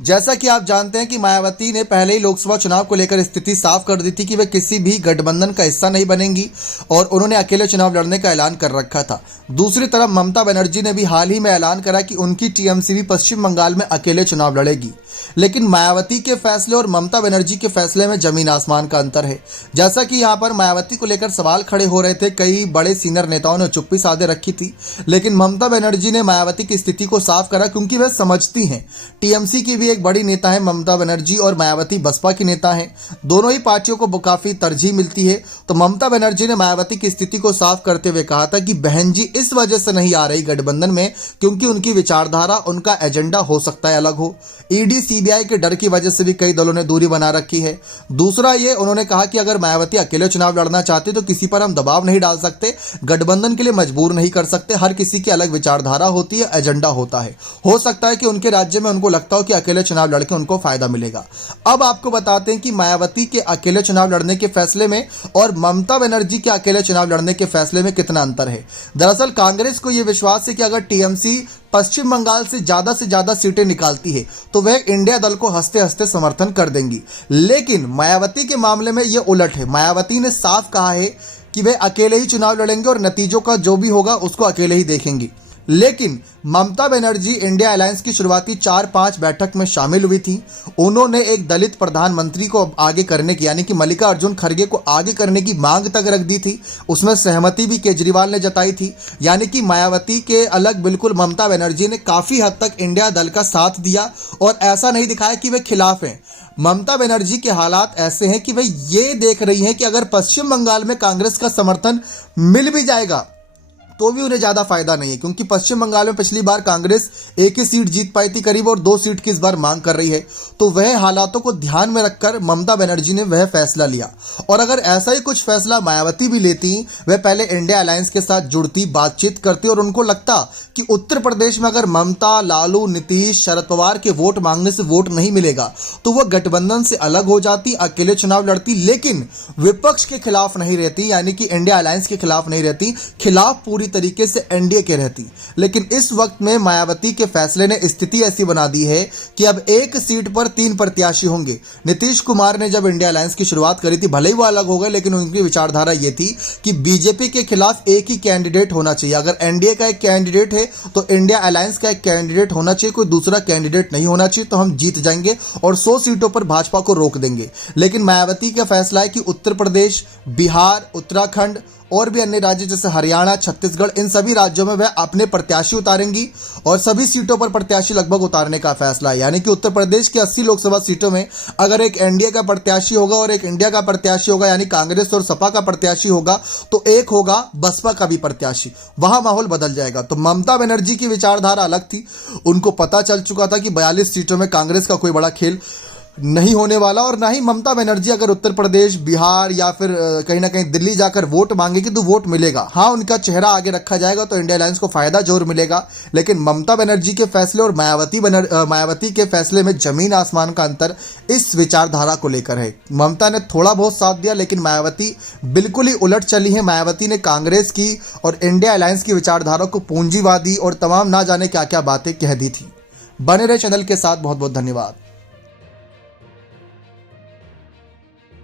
जैसा कि आप जानते हैं कि मायावती ने पहले ही लोकसभा चुनाव को लेकर स्थिति साफ कर दी थी कि वे किसी भी गठबंधन का हिस्सा नहीं बनेंगी और उन्होंने अकेले चुनाव लड़ने का ऐलान कर रखा था। दूसरी तरफ ममता बनर्जी ने भी हाल ही में ऐलान करा कि उनकी टीएमसी भी पश्चिम बंगाल में अकेले चुनाव लड़ेगी। लेकिन मायावती के फैसले और ममता बनर्जी के फैसले में जमीन आसमान का अंतर है। जैसा कि यहाँ पर मायावती को लेकर सवाल खड़े हो रहे थे, कई बड़े सीनियर नेताओं ने चुप्पी साधे रखी थी, लेकिन ममता बनर्जी ने मायावती की स्थिति को साफ करा क्योंकि वह समझती हैं टीएमसी की भी एक बड़ी नेता है ममता बनर्जी और मायावती बसपा की नेता हैं। दोनों ही पार्टियों को काफी तरजीह मिलती है। तो ममता बनर्जी ने मायावती की स्थिति को साफ करते हुए कहा था कि बहन जी इस वजह से नहीं आ रही गठबंधन में क्योंकि उनकी विचारधारा, उनका एजेंडा हो सकता है अलग हो। ईडी सीबीआई के डर की वजह से भी कई दलों ने दूरी बना रखी है। दूसरा ये उन्होंने कहा कि अगर मायावती अकेले चुनाव लड़ना चाहते तो किसी पर हम दबाव नहीं डाल सकते, गठबंधन के लिए मजबूर नहीं कर सकते। हर किसी की अलग विचारधारा होती है, एजेंडा होता है। हो सकता है कि उनके राज्य में उनको लगता हो कि अकेले चुनाव लड़के उनको फायदा मिलेगा। अब आपको बताते हैं कि मायावती के अकेले चुनाव लड़ने के फैसले में और ममता बनर्जी के अकेले चुनाव लड़ने के फैसले में कितना अंतर है। दरअसल कांग्रेस को यह विश्वास है कि अगर टीएमसी पश्चिम बंगाल से ज्यादा सीटें निकालती है तो वह इंडिया दल को हंसते हंसते समर्थन कर देंगी। लेकिन मायावती के मामले में यह उलट है। मायावती ने साफ कहा है कि वे अकेले ही चुनाव लड़ेंगे और नतीजों का जो भी होगा उसको अकेले ही देखेंगी। लेकिन ममता बनर्जी इंडिया अलायंस की शुरुआती 4-5 बैठक में शामिल हुई थी। उन्होंने एक दलित प्रधानमंत्री को आगे करने की, यानी कि मल्लिकार्जुन खड़गे को आगे करने की मांग तक रख दी थी। उसमें सहमति भी केजरीवाल ने जताई थी। यानी कि मायावती के अलग बिल्कुल ममता बनर्जी ने काफी हद तक इंडिया दल का साथ दिया और ऐसा नहीं दिखाया कि वे खिलाफ हैं। ममता बनर्जी के हालात ऐसे हैं कि वे ये देख रही हैं कि अगर पश्चिम बंगाल में कांग्रेस का समर्थन मिल भी जाएगा तो भी उन्हें ज्यादा फायदा नहीं है क्योंकि पश्चिम बंगाल में पिछली बार कांग्रेस एक ही सीट जीत पाई थी करीब और 2 सीट की इस बार मांग कर रही है। तो वह हालातों को ध्यान में रखकर ममता बनर्जी ने वह फैसला लिया। और अगर ऐसा ही कुछ फैसला मायावती भी लेती, वह पहले इंडिया अलायंस के साथ जुड़ती, बातचीत करती और उनको लगता कि उत्तर प्रदेश में अगर ममता, लालू, नीतीश, शरद पवार के वोट मांगने से वोट नहीं मिलेगा तो वह गठबंधन से अलग हो जाती, अकेले चुनाव लड़ती, लेकिन विपक्ष के खिलाफ नहीं रहती, यानी कि इंडिया अलायंस के खिलाफ नहीं रहती, खिलाफ पूरी तरीके से एनडीए के रहती। लेकिन इस वक्त में मायावती के फैसले ने स्थिति ऐसी बना दी है कि अब एक सीट पर 3 प्रत्याशी होंगे। नीतीश कुमार ने जब इंडिया अलायंस की शुरुआत करी थी, भले ही वो अलग हो गए, लेकिन उनकी विचारधारा ये थी कि बीजेपी के खिलाफ एक ही कैंडिडेट होना चाहिए। अगर एनडीए का एक कैंडिडेट है तो इंडिया अलायंस का एक कैंडिडेट होना चाहिए, कोई दूसरा कैंडिडेट नहीं होना चाहिए, तो हम जीत जाएंगे और 100 सीटों पर भाजपा को रोक देंगे। लेकिन मायावती का फैसला है कि उत्तर प्रदेश, बिहार, उत्तराखंड और भी अन्य राज्य जैसे हरियाणा, छत्तीसगढ़, इन सभी राज्यों में वह अपने प्रत्याशी उतारेंगी और सभी सीटों पर प्रत्याशी लगभग उतारने का फैसला है। यानी कि उत्तर प्रदेश की 80 लोकसभा सीटों में अगर एक एनडीए का प्रत्याशी होगा और एक इंडिया का प्रत्याशी होगा, यानी कांग्रेस और सपा का प्रत्याशी होगा, तो एक होगा बसपा का भी प्रत्याशी। वहां माहौल बदल जाएगा। तो ममता बनर्जी की विचारधारा अलग थी। उनको पता चल चुका था कि 42 सीटों में कांग्रेस का कोई बड़ा खेल नहीं होने वाला और ना ही ममता बनर्जी अगर उत्तर प्रदेश, बिहार या फिर कहीं ना कहीं दिल्ली जाकर वोट मांगेगी तो वोट मिलेगा। हाँ, उनका चेहरा आगे रखा जाएगा तो इंडिया अलायंस को फायदा जरूर मिलेगा। लेकिन ममता बनर्जी के फैसले और मायावती के फैसले में जमीन आसमान का अंतर इस विचारधारा को लेकर है। ममता ने थोड़ा बहुत साथ दिया लेकिन मायावती बिल्कुल ही उलट चली है। मायावती ने कांग्रेस की और इंडिया अलायंस की विचारधारा को पूंजीवादी और तमाम ना जाने क्या क्या बातें कह दी थी। बने रहे चैनल के साथ। बहुत बहुत धन्यवाद।